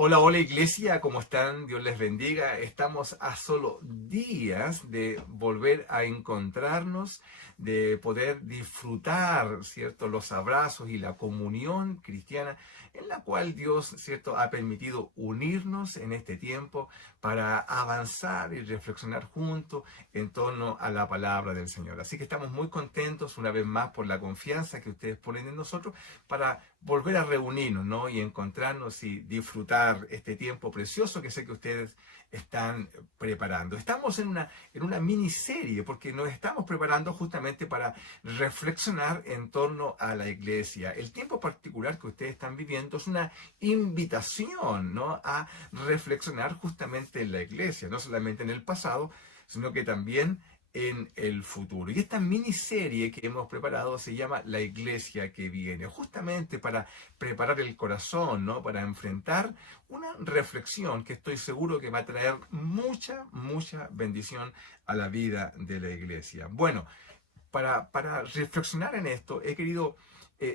Hola, hola iglesia, ¿cómo están? Dios les bendiga. Estamos a solo días de volver a encontrarnos, de poder disfrutar, ¿cierto?, los abrazos y la comunión cristiana en la cual Dios, ¿cierto?, ha permitido unirnos en este tiempo para avanzar y reflexionar juntos en torno a la palabra del Señor. Así que estamos muy contentos una vez más por la confianza que ustedes ponen en nosotros para volver a reunirnos, ¿no? Y encontrarnos y disfrutar este tiempo precioso que sé que ustedes están preparando. Estamos en una miniserie porque nos estamos preparando justamente para reflexionar en torno a la iglesia. El tiempo particular que ustedes están viviendo es una invitación, ¿no?, a reflexionar justamente en la iglesia, no solamente en el pasado, sino que también en el futuro. Y esta miniserie que hemos preparado se llama La Iglesia que viene, justamente para preparar el corazón, ¿no?, para enfrentar una reflexión que estoy seguro que va a traer mucha bendición a la vida de la iglesia. Bueno, para reflexionar en esto, he querido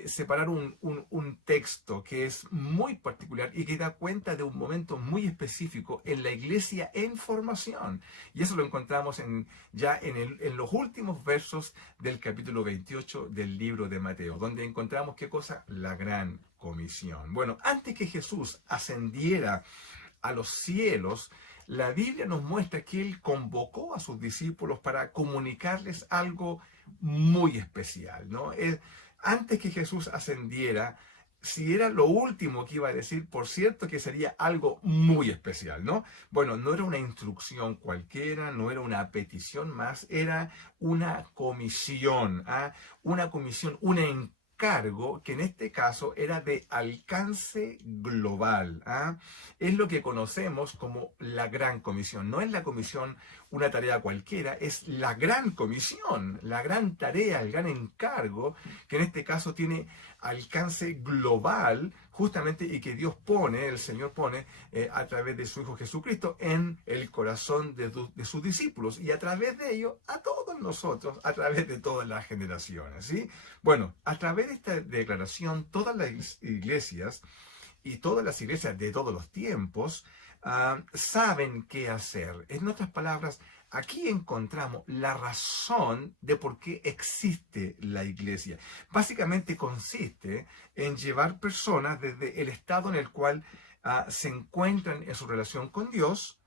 separar un texto que es muy particular y que da cuenta de un momento muy específico en la iglesia en formación. Y eso lo encontramos en los últimos versos del capítulo 28 del libro de Mateo, donde encontramos, ¿qué cosa? La gran comisión. Bueno, antes que Jesús ascendiera a los cielos, la Biblia nos muestra que Él convocó a sus discípulos para comunicarles algo muy especial, ¿no? Antes que Jesús ascendiera, si era lo último que iba a decir, por cierto que sería algo muy especial, ¿no? Bueno, no era una instrucción cualquiera, no era una petición más, era una comisión, ¿ah? Una comisión, un encargo que en este caso era de alcance global, ¿ah? Es lo que conocemos como la gran comisión. No es la comisión una tarea cualquiera, es la gran comisión, la gran tarea, el gran encargo, que en este caso tiene alcance global, justamente, y que Dios pone, el Señor pone, a través de su Hijo Jesucristo en el corazón de sus discípulos, y a través de ello, a todos nosotros, a través de todas las generaciones, ¿sí? Bueno, a través de esta declaración, todas las iglesias y todas las iglesias de todos los tiempos saben qué hacer. En otras palabras, aquí encontramos la razón de por qué existe la iglesia. Básicamente consiste en llevar personas desde el estado en el cual se encuentran en su relación con Dios,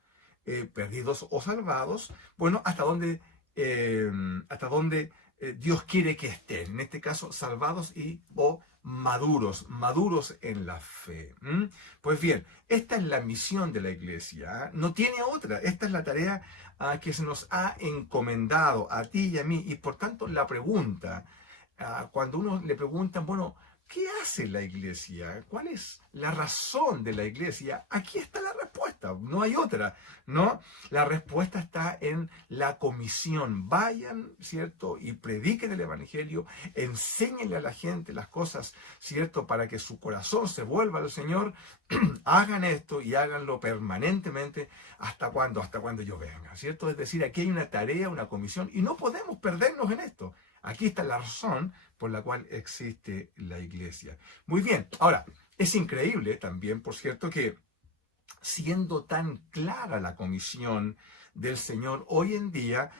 perdidos o salvados, bueno, hasta donde Dios quiere que estén, en este caso salvados y o maduros en la fe. Pues bien, esta es la misión de la iglesia, ¿ah? No tiene otra, esta es la tarea que se nos ha encomendado a ti y a mí, y por tanto la pregunta, cuando uno le preguntan, bueno, ¿qué hace la iglesia? ¿Cuál es la razón de la iglesia? Aquí está la respuesta, no hay otra, ¿no? La respuesta está en la comisión. Vayan, ¿cierto? Y prediquen el Evangelio, enséñenle a la gente las cosas, ¿cierto? Para que su corazón se vuelva al Señor. Hagan esto y háganlo permanentemente. ¿Hasta cuándo? Hasta cuando yo venga, ¿cierto? Es decir, aquí hay una tarea, una comisión, y no podemos perdernos en esto. Aquí está la razón por la cual existe la iglesia. Muy bien, ahora, es increíble también, por cierto, que siendo tan clara la comisión del Señor hoy en día,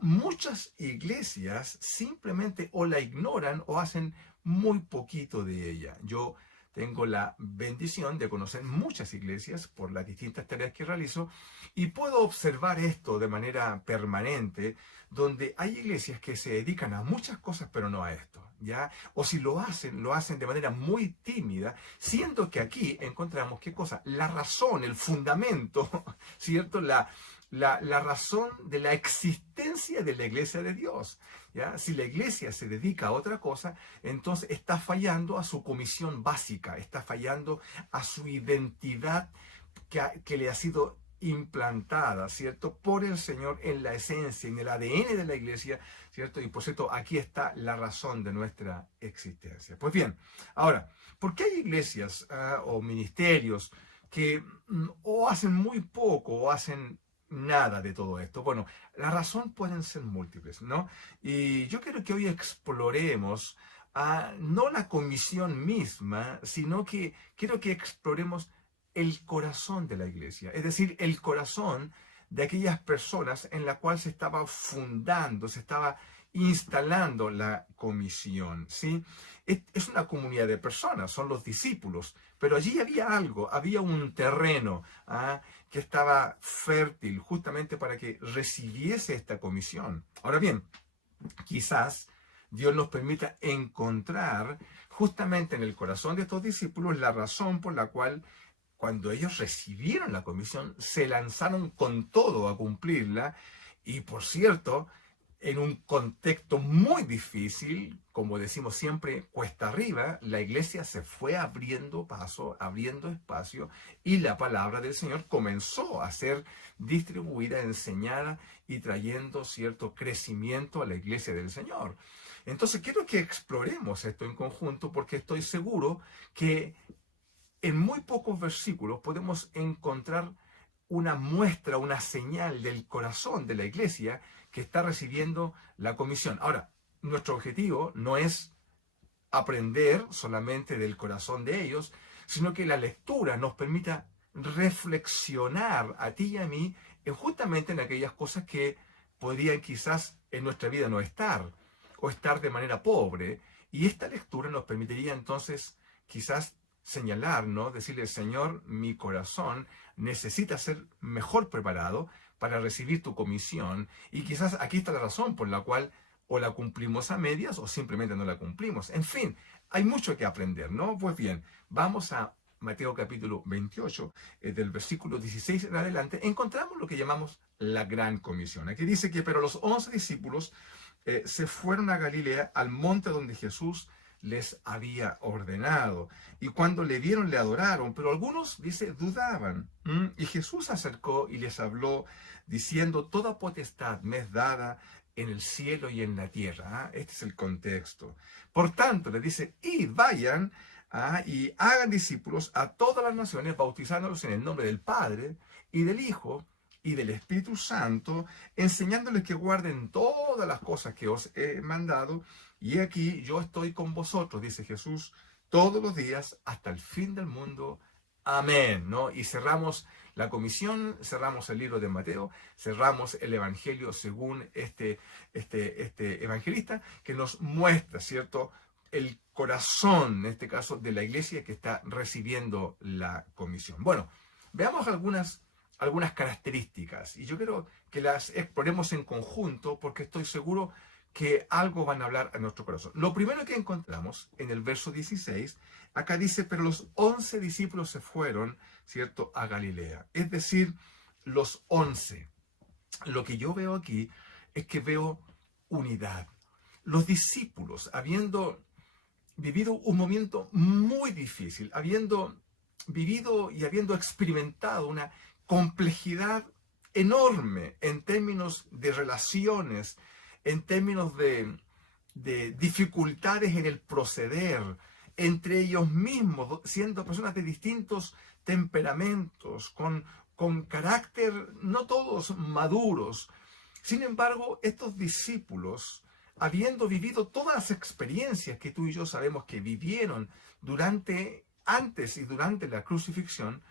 muchas iglesias simplemente o la ignoran o hacen muy poquito de ella. Yo tengo la bendición de conocer muchas iglesias por las distintas tareas que realizo y puedo observar esto de manera permanente, donde hay iglesias que se dedican a muchas cosas pero no a esto, ¿ya? O si lo hacen de manera muy tímida, siendo que aquí encontramos, ¿qué cosa? La razón, el fundamento, ¿cierto? La razón de la existencia de la iglesia de Dios. ¿Ya? Si la iglesia se dedica a otra cosa, entonces está fallando a su comisión básica, está fallando a su identidad que le ha sido implantada, ¿cierto? Por el Señor en la esencia, en el ADN de la iglesia, ¿cierto? Y por cierto, aquí está la razón de nuestra existencia. Pues bien, ahora, ¿por qué hay iglesias o ministerios que o hacen muy poco o hacen nada de todo esto? Bueno, la razón pueden ser múltiples, ¿no? Y yo quiero que hoy exploremos no la comisión misma, sino que quiero que exploremos el corazón de la iglesia, es decir, el corazón de aquellas personas en la cual se estaba fundando, se estaba instalando la comisión, ¿sí? Es una comunidad de personas, son los discípulos, pero allí había algo, había un terreno que estaba fértil justamente para que recibiese esta comisión. Ahora bien, quizás Dios nos permita encontrar justamente en el corazón de estos discípulos la razón por la cual cuando ellos recibieron la comisión se lanzaron con todo a cumplirla y por cierto, en un contexto muy difícil, como decimos siempre, cuesta arriba, la iglesia se fue abriendo paso, abriendo espacio y la palabra del Señor comenzó a ser distribuida, enseñada y trayendo cierto crecimiento a la iglesia del Señor. Entonces quiero que exploremos esto en conjunto porque estoy seguro que en muy pocos versículos podemos encontrar una muestra, una señal del corazón de la iglesia que está recibiendo la comisión. Ahora, nuestro objetivo no es aprender solamente del corazón de ellos, sino que la lectura nos permita reflexionar a ti y a mí justamente en aquellas cosas que podrían quizás en nuestra vida no estar, o estar de manera pobre. Y esta lectura nos permitiría entonces quizás señalar, ¿no? Decirle, Señor, mi corazón necesita ser mejor preparado para recibir tu comisión. Y quizás aquí está la razón por la cual o la cumplimos a medias o simplemente no la cumplimos. En fin, hay mucho que aprender, ¿no? Pues bien, vamos a Mateo capítulo 28, del versículo 16 en adelante, encontramos lo que llamamos la gran comisión. Aquí dice que, pero los 11 discípulos se fueron a Galilea, al monte donde Jesús les había ordenado. Y cuando le vieron, le adoraron, pero algunos, dice, dudaban. Y Jesús se acercó y les habló, diciendo, toda potestad me es dada en el cielo y en la tierra. Este es el contexto. Por tanto, le dice, y vayan y hagan discípulos a todas las naciones, bautizándolos en el nombre del Padre y del Hijo y del Espíritu Santo, enseñándoles que guarden todas las cosas que os he mandado. Y aquí yo estoy con vosotros, dice Jesús, todos los días hasta el fin del mundo. Amén, ¿no? Y cerramos la comisión, cerramos el libro de Mateo, cerramos el Evangelio según este evangelista que nos muestra, ¿cierto?, el corazón, en este caso, de la iglesia que está recibiendo la comisión. Bueno, veamos algunas características y yo quiero que las exploremos en conjunto porque estoy seguro que algo van a hablar a nuestro corazón. Lo primero que encontramos en el verso 16, acá dice, pero los 11 discípulos se fueron, ¿cierto?, a Galilea. Es decir, los 11. Lo que yo veo aquí es que veo unidad. Los discípulos, habiendo vivido un momento muy difícil, habiendo vivido y habiendo experimentado una complejidad enorme en términos de relaciones, en términos de dificultades en el proceder entre ellos mismos, siendo personas de distintos temperamentos, con carácter, no todos maduros. Sin embargo, estos discípulos, habiendo vivido todas las experiencias que tú y yo sabemos que vivieron antes y durante la crucifixión,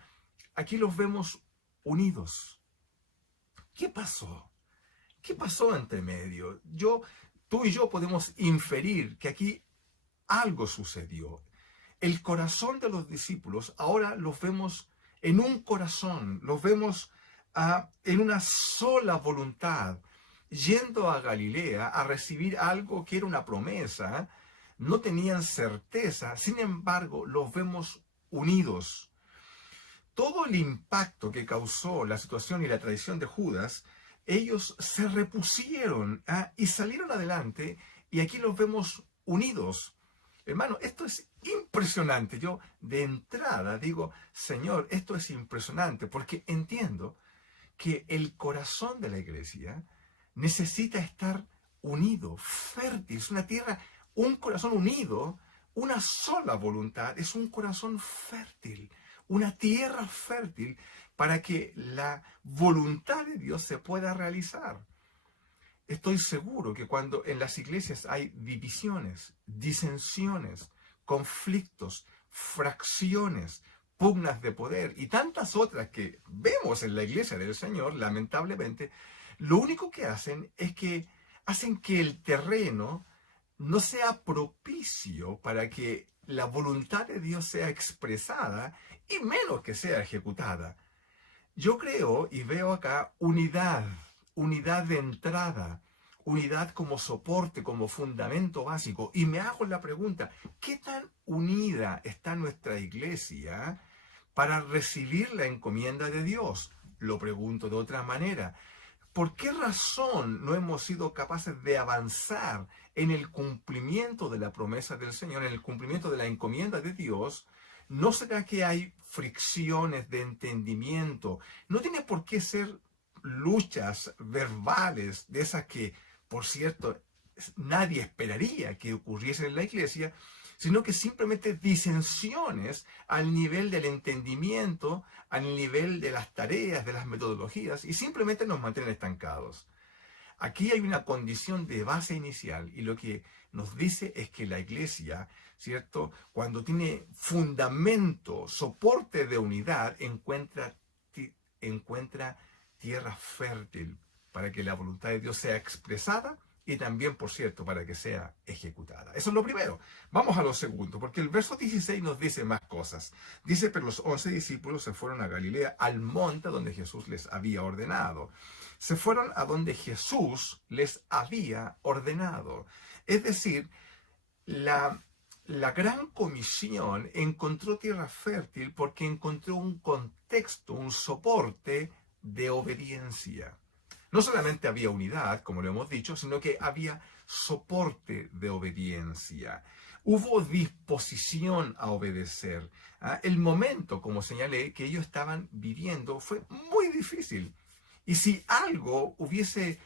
aquí los vemos unidos. ¿Qué pasó? ¿Qué pasó entre medio? Tú y yo podemos inferir que aquí algo sucedió. El corazón de los discípulos ahora los vemos en un corazón, los vemos en una sola voluntad, yendo a Galilea a recibir algo que era una promesa. No tenían certeza, sin embargo, los vemos unidos. Todo el impacto que causó la situación y la traición de Judas, ellos se repusieron y salieron adelante, y aquí los vemos unidos. Hermano, esto es impresionante. Yo de entrada digo, Señor, esto es impresionante, porque entiendo que el corazón de la iglesia necesita estar unido, fértil. Es una tierra, un corazón unido, una sola voluntad, es un corazón fértil, una tierra fértil para que la voluntad de Dios se pueda realizar. Estoy seguro que cuando en las iglesias hay divisiones, disensiones, conflictos, fracciones, pugnas de poder y tantas otras que vemos en la iglesia del Señor, lamentablemente, lo único que hacen es que hacen que el terreno no sea propicio para que la voluntad de Dios sea expresada y menos que sea ejecutada. Yo creo y veo acá unidad de entrada, unidad como soporte, como fundamento básico. Y me hago la pregunta, ¿qué tan unida está nuestra iglesia para recibir la encomienda de Dios? Lo pregunto de otra manera. ¿Por qué razón no hemos sido capaces de avanzar en el cumplimiento de la promesa del Señor, en el cumplimiento de la encomienda de Dios? ¿No será que hay fricciones de entendimiento? No tiene por qué ser luchas verbales de esas que, por cierto, nadie esperaría que ocurriesen en la iglesia, sino que simplemente disensiones al nivel del entendimiento, al nivel de las tareas, de las metodologías, y simplemente nos mantienen estancados. Aquí hay una condición de base inicial, y lo que nos dice es que la iglesia, ¿cierto?, cuando tiene fundamento, soporte de unidad, encuentra tierra fértil para que la voluntad de Dios sea expresada y también, por cierto, para que sea ejecutada. Eso es lo primero. Vamos a lo segundo, porque el verso 16 nos dice más cosas. Dice, pero los 11 discípulos se fueron a Galilea, al monte donde Jesús les había ordenado. Se fueron a donde Jesús les había ordenado. Es decir, la gran comisión encontró tierra fértil porque encontró un contexto, un soporte de obediencia. No solamente había unidad, como lo hemos dicho, sino que había soporte de obediencia. Hubo disposición a obedecer. El momento, como señalé, que ellos estaban viviendo fue muy difícil. Y si algo hubiese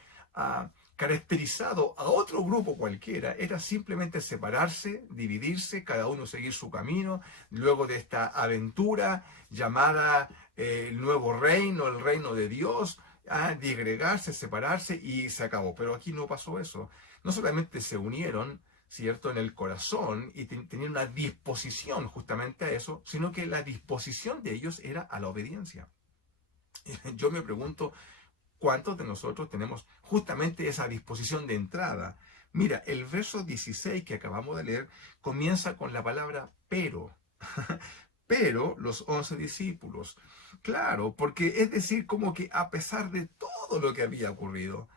caracterizado a otro grupo cualquiera, era simplemente separarse, dividirse, cada uno seguir su camino, luego de esta aventura llamada el nuevo reino, el reino de Dios, a disgregarse, separarse y se acabó. Pero aquí no pasó eso. No solamente se unieron, ¿cierto?, en el corazón y tenían una disposición justamente a eso, sino que la disposición de ellos era a la obediencia. Yo me pregunto, ¿cuántos de nosotros tenemos justamente esa disposición de entrada? Mira, el verso 16 que acabamos de leer comienza con la palabra pero. Pero los 11 discípulos. Claro, porque es decir, como que a pesar de todo lo que había ocurrido,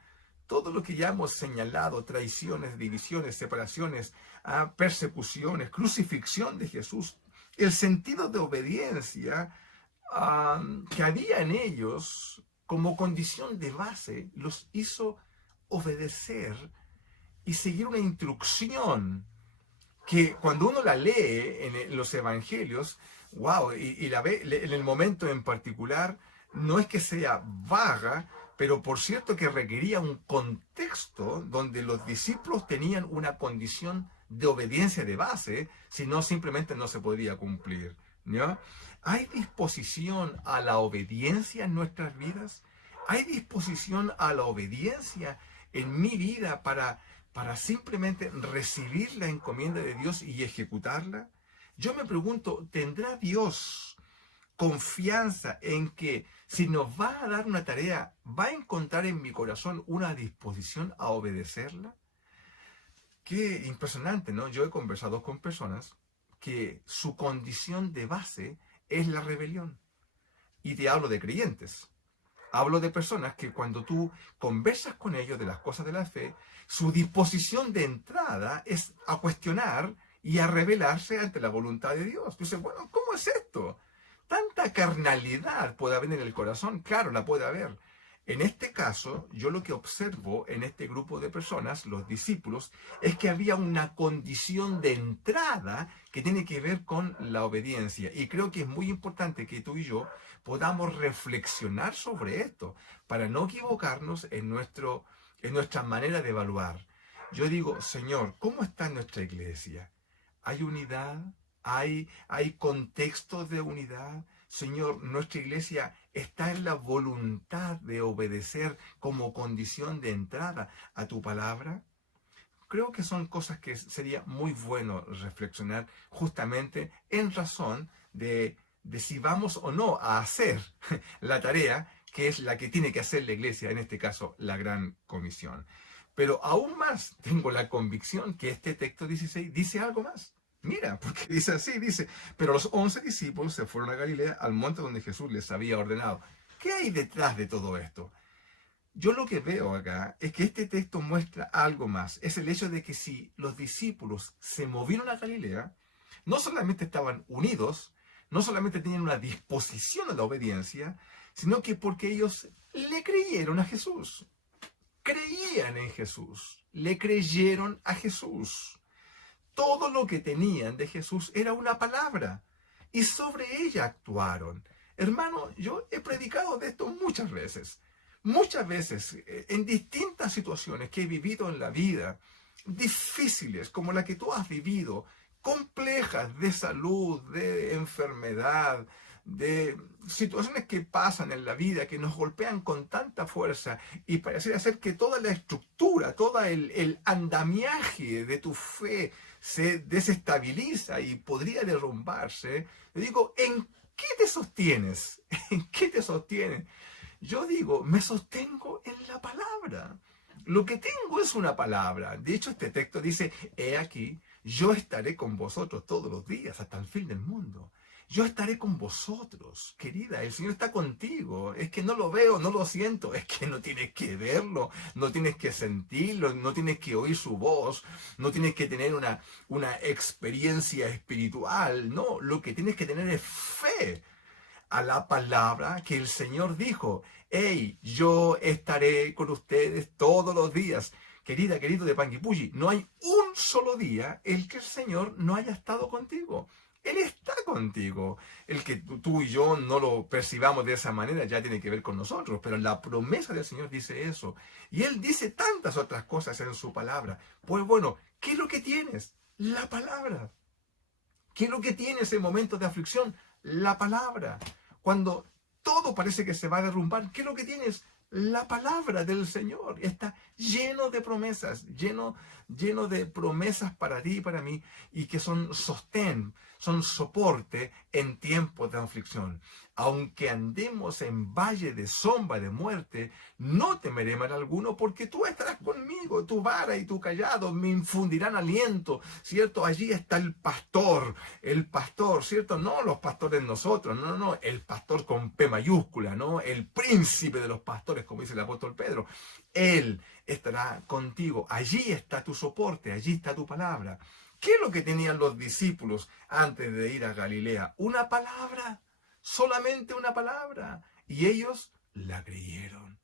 todo lo que ya hemos señalado, traiciones, divisiones, separaciones, persecuciones, crucifixión de Jesús, el sentido de obediencia que había en ellos como condición de base los hizo obedecer y seguir una instrucción que cuando uno la lee en los evangelios, wow, y la ve en el momento en particular, no es que sea vaga, pero por cierto que requería un contexto donde los discípulos tenían una condición de obediencia de base, si no simplemente no se podría cumplir, ¿no? ¿Hay disposición a la obediencia en nuestras vidas? ¿Hay disposición a la obediencia en mi vida para simplemente recibir la encomienda de Dios y ejecutarla? Yo me pregunto, ¿tendrá Dios confianza en que si nos va a dar una tarea, va a encontrar en mi corazón una disposición a obedecerla? Qué impresionante, ¿no? Yo he conversado con personas que su condición de base es la rebelión. Y te hablo de creyentes. Hablo de personas que cuando tú conversas con ellos de las cosas de la fe, su disposición de entrada es a cuestionar y a rebelarse ante la voluntad de Dios. Tú dices, bueno, ¿cómo es esto? ¿Tanta carnalidad puede haber en el corazón? Claro, la puede haber. En este caso, yo lo que observo en este grupo de personas, los discípulos, es que había una condición de entrada que tiene que ver con la obediencia. Y creo que es muy importante que tú y yo podamos reflexionar sobre esto para no equivocarnos en nuestra manera de evaluar. Yo digo, Señor, ¿cómo está nuestra iglesia? ¿Hay unidad? ¿Hay contextos de unidad? Señor, nuestra iglesia está en la voluntad de obedecer como condición de entrada a tu palabra. Creo que son cosas que sería muy bueno reflexionar justamente en razón de de si vamos o no a hacer la tarea que es la que tiene que hacer la iglesia, en este caso la Gran Comisión. Pero aún más tengo la convicción que este texto 16 dice algo más. Mira, porque dice así, dice, pero los 11 discípulos se fueron a Galilea, al monte donde Jesús les había ordenado. ¿Qué hay detrás de todo esto? Yo lo que veo acá es que este texto muestra algo más. Es el hecho de que si los discípulos se movieron a Galilea, no solamente estaban unidos, no solamente tenían una disposición a la obediencia, sino que porque ellos le creyeron a Jesús. Creían en Jesús, le creyeron a Jesús. Todo lo que tenían de Jesús era una palabra y sobre ella actuaron. Hermano, yo he predicado de esto muchas veces, en distintas situaciones que he vivido en la vida, difíciles como la que tú has vivido, complejas de salud, de enfermedad, de situaciones que pasan en la vida, que nos golpean con tanta fuerza y pareciera ser que toda la estructura, todo el andamiaje de tu fe se desestabiliza y podría derrumbarse. Le digo, ¿en qué te sostienes? ¿En qué te sostienes? Yo digo, me sostengo en la palabra. Lo que tengo es una palabra. De hecho, este texto dice, he aquí, yo estaré con vosotros todos los días hasta el fin del mundo. Yo estaré con vosotros, querida, el Señor está contigo. Es que no lo veo, no lo siento, es que no tienes que verlo, no tienes que sentirlo, no tienes que oír su voz, no tienes que tener una experiencia espiritual. No, lo que tienes que tener es fe a la palabra que el Señor dijo. Hey, yo estaré con ustedes todos los días. Querida, querido de Panguipulli, no hay un solo día el que el Señor no haya estado contigo. Él está contigo. El que tú y yo no lo percibamos de esa manera ya tiene que ver con nosotros, pero la promesa del Señor dice eso. Y Él dice tantas otras cosas en su palabra. Pues bueno, ¿qué es lo que tienes? La palabra. ¿Qué es lo que tienes en momentos de aflicción? La palabra. Cuando todo parece que se va a derrumbar, ¿qué es lo que tienes? La palabra del Señor. Está lleno de promesas, lleno de promesas para ti y para mí, y que son sostén, son soporte en tiempos de aflicción. Aunque andemos en valle de sombra de muerte, no temeré mal alguno, porque tú estarás conmigo, tu vara y tu callado me infundirán aliento, ¿cierto? Allí está el pastor, ¿cierto? No los pastores nosotros, no, el pastor con P mayúscula, ¿no? El príncipe de los pastores, como dice el apóstol Pedro. Él estará contigo, allí está tu soporte, allí está tu palabra. ¿Qué es lo que tenían los discípulos antes de ir a Galilea? Una palabra, solamente una palabra. Y ellos la creyeron.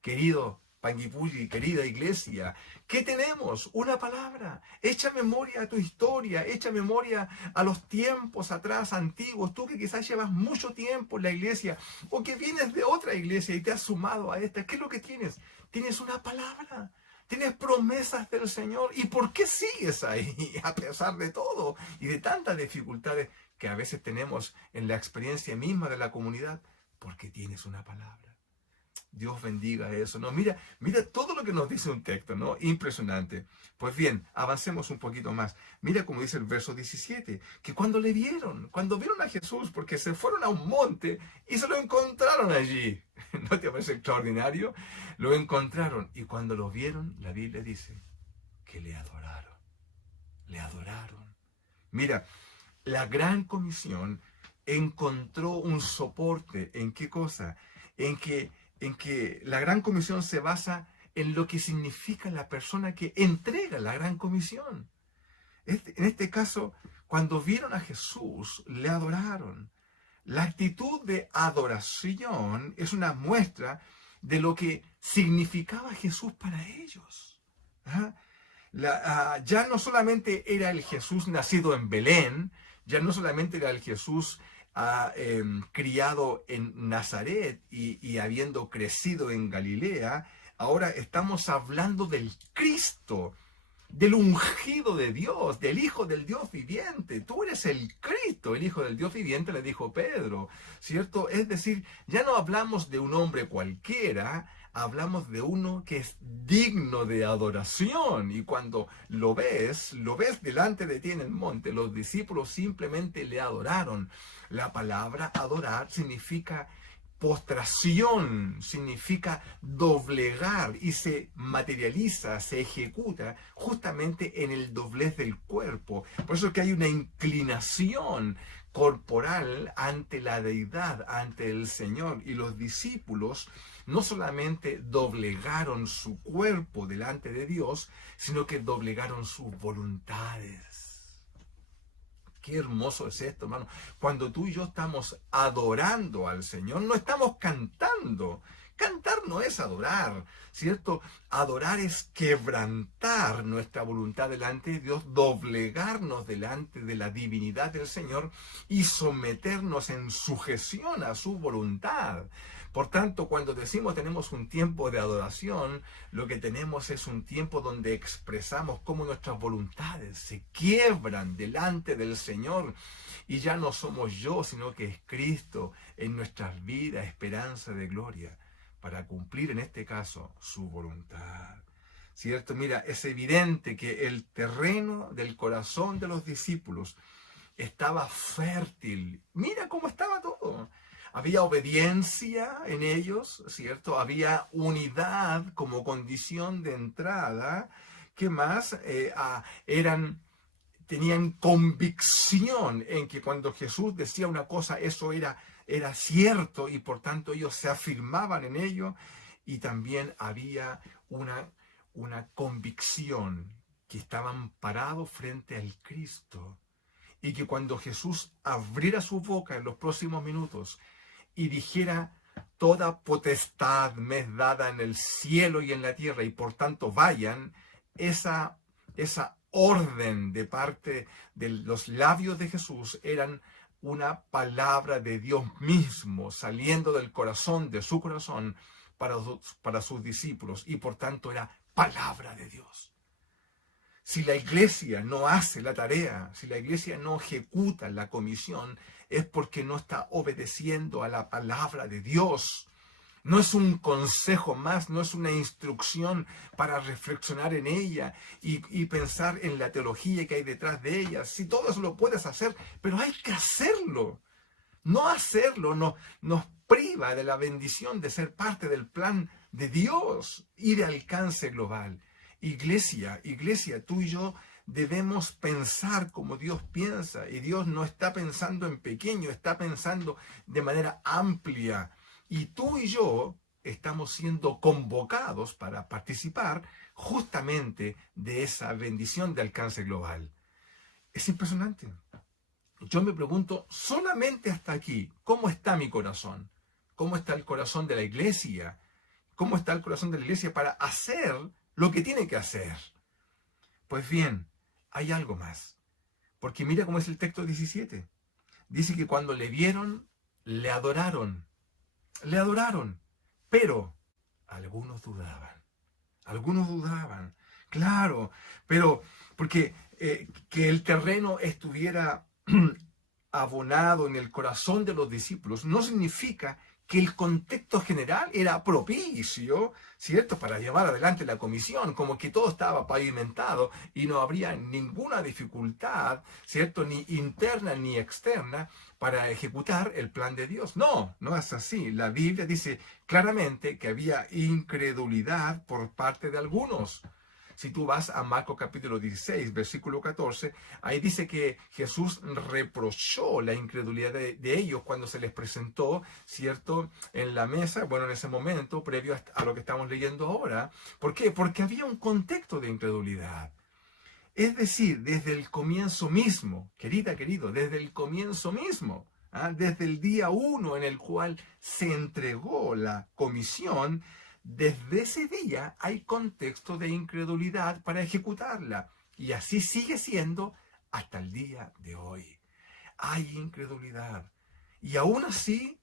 Querido Panguipulli, querida iglesia, ¿qué tenemos? Una palabra. Echa memoria a tu historia, echa memoria a los tiempos atrás, antiguos. Tú que quizás llevas mucho tiempo en la iglesia o que vienes de otra iglesia y te has sumado a esta. ¿Qué es lo que tienes? Tienes una palabra. Tienes promesas del Señor. ¿Y por qué sigues ahí a pesar de todo y de tantas dificultades que a veces tenemos en la experiencia misma de la comunidad? Porque tienes una palabra. Dios bendiga eso, ¿no? Mira todo lo que nos dice un texto, ¿no? Impresionante. Pues bien, avancemos un poquito más. Mira cómo dice el verso 17, que cuando vieron a Jesús, porque se fueron a un monte y se lo encontraron allí. ¿No te parece extraordinario? Lo encontraron y cuando lo vieron, la Biblia dice que le adoraron. Le adoraron. Mira, la Gran Comisión encontró un soporte. ¿En qué cosa? En que la Gran Comisión se basa en lo que significa la persona que entrega la Gran Comisión. En este caso, cuando vieron a Jesús, le adoraron. La actitud de adoración es una muestra de lo que significaba Jesús para ellos. ¿Ah? Ya no solamente era el Jesús nacido en Belén, ya no solamente era el Jesús criado en Nazaret y habiendo crecido en Galilea, ahora estamos hablando del Cristo, del ungido de Dios, del Hijo del Dios viviente. Tú eres el Cristo, el Hijo del Dios viviente, le dijo Pedro, ¿cierto? Es decir, ya no hablamos de un hombre cualquiera, hablamos de uno que es digno de adoración. Y cuando lo ves delante de ti en el monte, los discípulos simplemente le adoraron. La palabra adorar significa postración, significa doblegar, y se materializa, se ejecuta justamente en el doblez del cuerpo. Por eso es que hay una inclinación corporal ante la deidad, ante el Señor. Y los discípulos no solamente doblegaron su cuerpo delante de Dios, sino que doblegaron sus voluntades. Qué hermoso es esto, hermano. Cuando tú y yo estamos adorando al Señor, no estamos cantando. Cantar no es adorar, ¿cierto? Adorar es quebrantar nuestra voluntad delante de Dios, doblegarnos delante de la divinidad del Señor y someternos en sujeción a su voluntad. Por tanto, cuando decimos tenemos un tiempo de adoración, lo que tenemos es un tiempo donde expresamos cómo nuestras voluntades se quiebran delante del Señor. Y ya no somos yo, sino que es Cristo en nuestras vidas, esperanza de gloria, para cumplir en este caso su voluntad. ¿Cierto? Mira, es evidente que el terreno del corazón de los discípulos estaba fértil. Mira cómo estaba todo. Había obediencia en ellos, ¿cierto? Había unidad como condición de entrada. ¿Qué más? Tenían convicción en que cuando Jesús decía una cosa, eso era cierto, y por tanto ellos se afirmaban en ello. Y también había una convicción que estaban parados frente al Cristo, y que cuando Jesús abriera su boca en los próximos minutos y dijera: toda potestad me es dada en el cielo y en la tierra, y por tanto vayan, esa orden de parte de los labios de Jesús eran una palabra de Dios mismo saliendo del corazón, de su corazón, para sus discípulos, y por tanto era palabra de Dios. Si la iglesia no hace la tarea, si la iglesia no ejecuta la comisión, es porque no está obedeciendo a la palabra de Dios. No es un consejo más, no es una instrucción para reflexionar en ella y pensar en la teología que hay detrás de ella. Si todo eso lo puedes hacer, pero hay que hacerlo. No hacerlo nos priva de la bendición de ser parte del plan de Dios y de alcance global. Iglesia, tú y yo debemos pensar como Dios piensa, y Dios no está pensando en pequeño, está pensando de manera amplia. Y tú y yo estamos siendo convocados para participar justamente de esa bendición de alcance global. Es impresionante. Yo me pregunto, solamente hasta aquí, ¿cómo está mi corazón? ¿Cómo está el corazón de la iglesia? ¿Cómo está el corazón de la iglesia para hacer lo que tiene que hacer? Pues bien, hay algo más. Porque mira cómo es el texto 17. Dice que cuando le vieron, le adoraron. Le adoraron. Pero algunos dudaban. Algunos dudaban. Claro, pero porque que el terreno estuviera abonado en el corazón de los discípulos no significa que el contexto general era propicio, ¿cierto?, para llevar adelante la comisión, como que todo estaba pavimentado y no habría ninguna dificultad, ¿cierto?, ni interna ni externa para ejecutar el plan de Dios. No, no es así. La Biblia dice claramente que había incredulidad por parte de algunos. Si tú vas a Marcos capítulo 16, versículo 14, ahí dice que Jesús reprochó la incredulidad de ellos cuando se les presentó, ¿cierto?, en la mesa, bueno, en ese momento, previo a lo que estamos leyendo ahora. ¿Por qué? Porque había un contexto de incredulidad. Es decir, desde el comienzo mismo, querido, desde el comienzo mismo, desde el día 1 en el cual se entregó la comisión, desde ese día hay contexto de incredulidad para ejecutarla. Y así sigue siendo hasta el día de hoy. Hay incredulidad. Y aún así,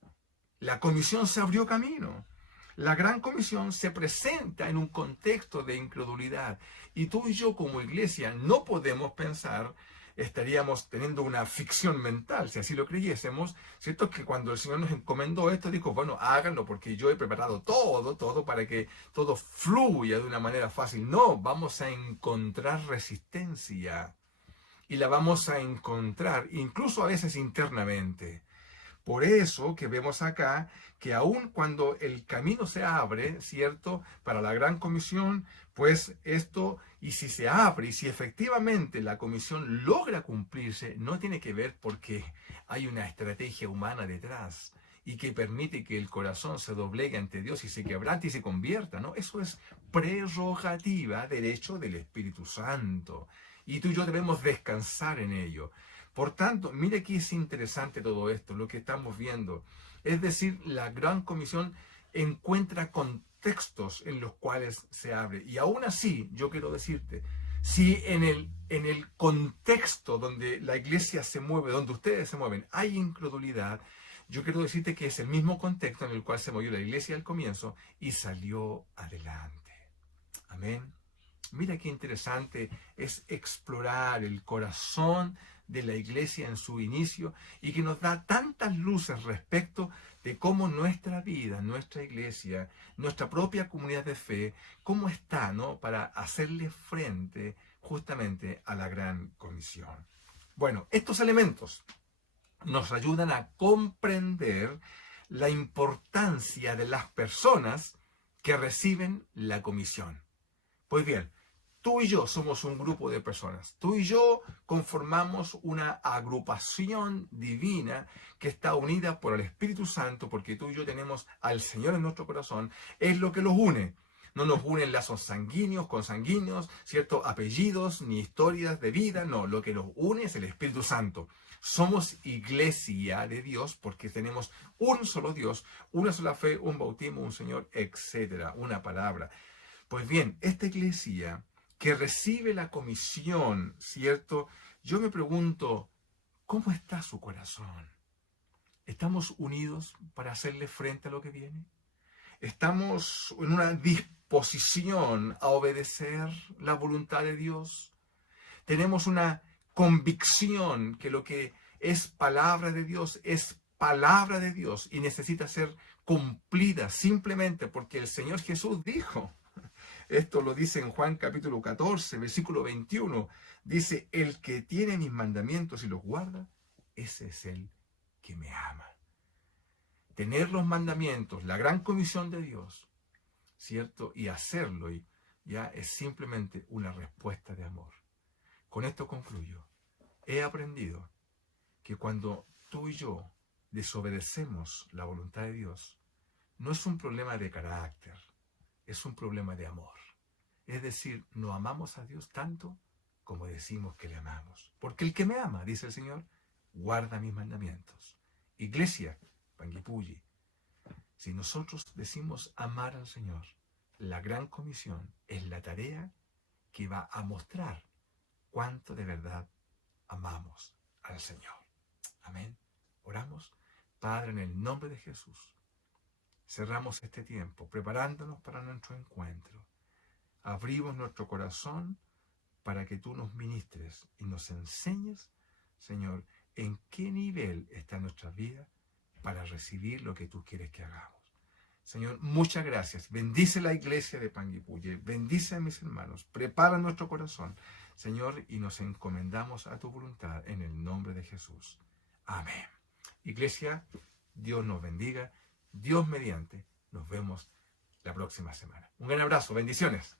la comisión se abrió camino. La Gran Comisión se presenta en un contexto de incredulidad y tú y yo como iglesia no podemos pensar, estaríamos teniendo una ficción mental, si así lo creyésemos, ¿cierto? Que cuando el Señor nos encomendó esto, dijo, bueno, háganlo porque yo he preparado todo para que todo fluya de una manera fácil. No, vamos a encontrar resistencia y la vamos a encontrar incluso a veces internamente. Por eso que vemos acá que aun cuando el camino se abre, ¿cierto? Para la Gran Comisión, pues esto, y si se abre, y si efectivamente la comisión logra cumplirse, no tiene que ver porque hay una estrategia humana detrás y que permite que el corazón se doblegue ante Dios y se quebrante y se convierta, ¿no? Eso es prerrogativa, derecho del Espíritu Santo. Y tú y yo debemos descansar en ello. Por tanto, mire aquí es interesante todo esto, lo que estamos viendo. Es decir, la Gran Comisión encuentra contextos en los cuales se abre. Y aún así, yo quiero decirte, si en el contexto donde la iglesia se mueve, donde ustedes se mueven, hay incredulidad, yo quiero decirte que es el mismo contexto en el cual se movió la iglesia al comienzo y salió adelante. Amén. Mira qué interesante es explorar el corazón de la iglesia en su inicio y que nos da tantas luces respecto de cómo nuestra vida, nuestra iglesia, nuestra propia comunidad de fe, cómo está, ¿no? Para hacerle frente justamente a la Gran Comisión. Bueno, estos elementos nos ayudan a comprender la importancia de las personas que reciben la comisión. Pues bien, tú y yo somos un grupo de personas. Tú y yo conformamos una agrupación divina que está unida por el Espíritu Santo, porque tú y yo tenemos al Señor en nuestro corazón. Es lo que los une. No nos unen lazos sanguíneos, consanguíneos, ¿cierto? Apellidos, ni historias de vida. No, lo que nos une es el Espíritu Santo. Somos iglesia de Dios porque tenemos un solo Dios, una sola fe, un bautismo, un Señor, etcétera, una palabra. Pues bien, esta iglesia que recibe la comisión, ¿cierto? Yo me pregunto, ¿cómo está su corazón? ¿Estamos unidos para hacerle frente a lo que viene? ¿Estamos en una disposición a obedecer la voluntad de Dios? ¿Tenemos una convicción que lo que es palabra de Dios es palabra de Dios y necesita ser cumplida simplemente porque el Señor Jesús dijo? Esto lo dice en Juan capítulo 14, versículo 21. Dice, el que tiene mis mandamientos y los guarda, ese es el que me ama. Tener los mandamientos, la gran comisión de Dios, ¿cierto? Y hacerlo ya es simplemente una respuesta de amor. Con esto concluyo. He aprendido que cuando tú y yo desobedecemos la voluntad de Dios, no es un problema de carácter, es un problema de amor. Es decir, no amamos a Dios tanto como decimos que le amamos. Porque el que me ama, dice el Señor, guarda mis mandamientos. Iglesia, Panguipulli, si nosotros decimos amar al Señor, la gran comisión es la tarea que va a mostrar cuánto de verdad amamos al Señor. Amén. Oramos. Padre, en el nombre de Jesús, cerramos este tiempo preparándonos para nuestro encuentro. Abrimos nuestro corazón para que tú nos ministres y nos enseñes, Señor, en qué nivel está nuestra vida para recibir lo que tú quieres que hagamos. Señor, muchas gracias. Bendice la iglesia de Panguipulli. Bendice a mis hermanos. Prepara nuestro corazón, Señor, y nos encomendamos a tu voluntad en el nombre de Jesús. Amén. Iglesia, Dios nos bendiga. Dios mediante. Nos vemos la próxima semana. Un gran abrazo. Bendiciones.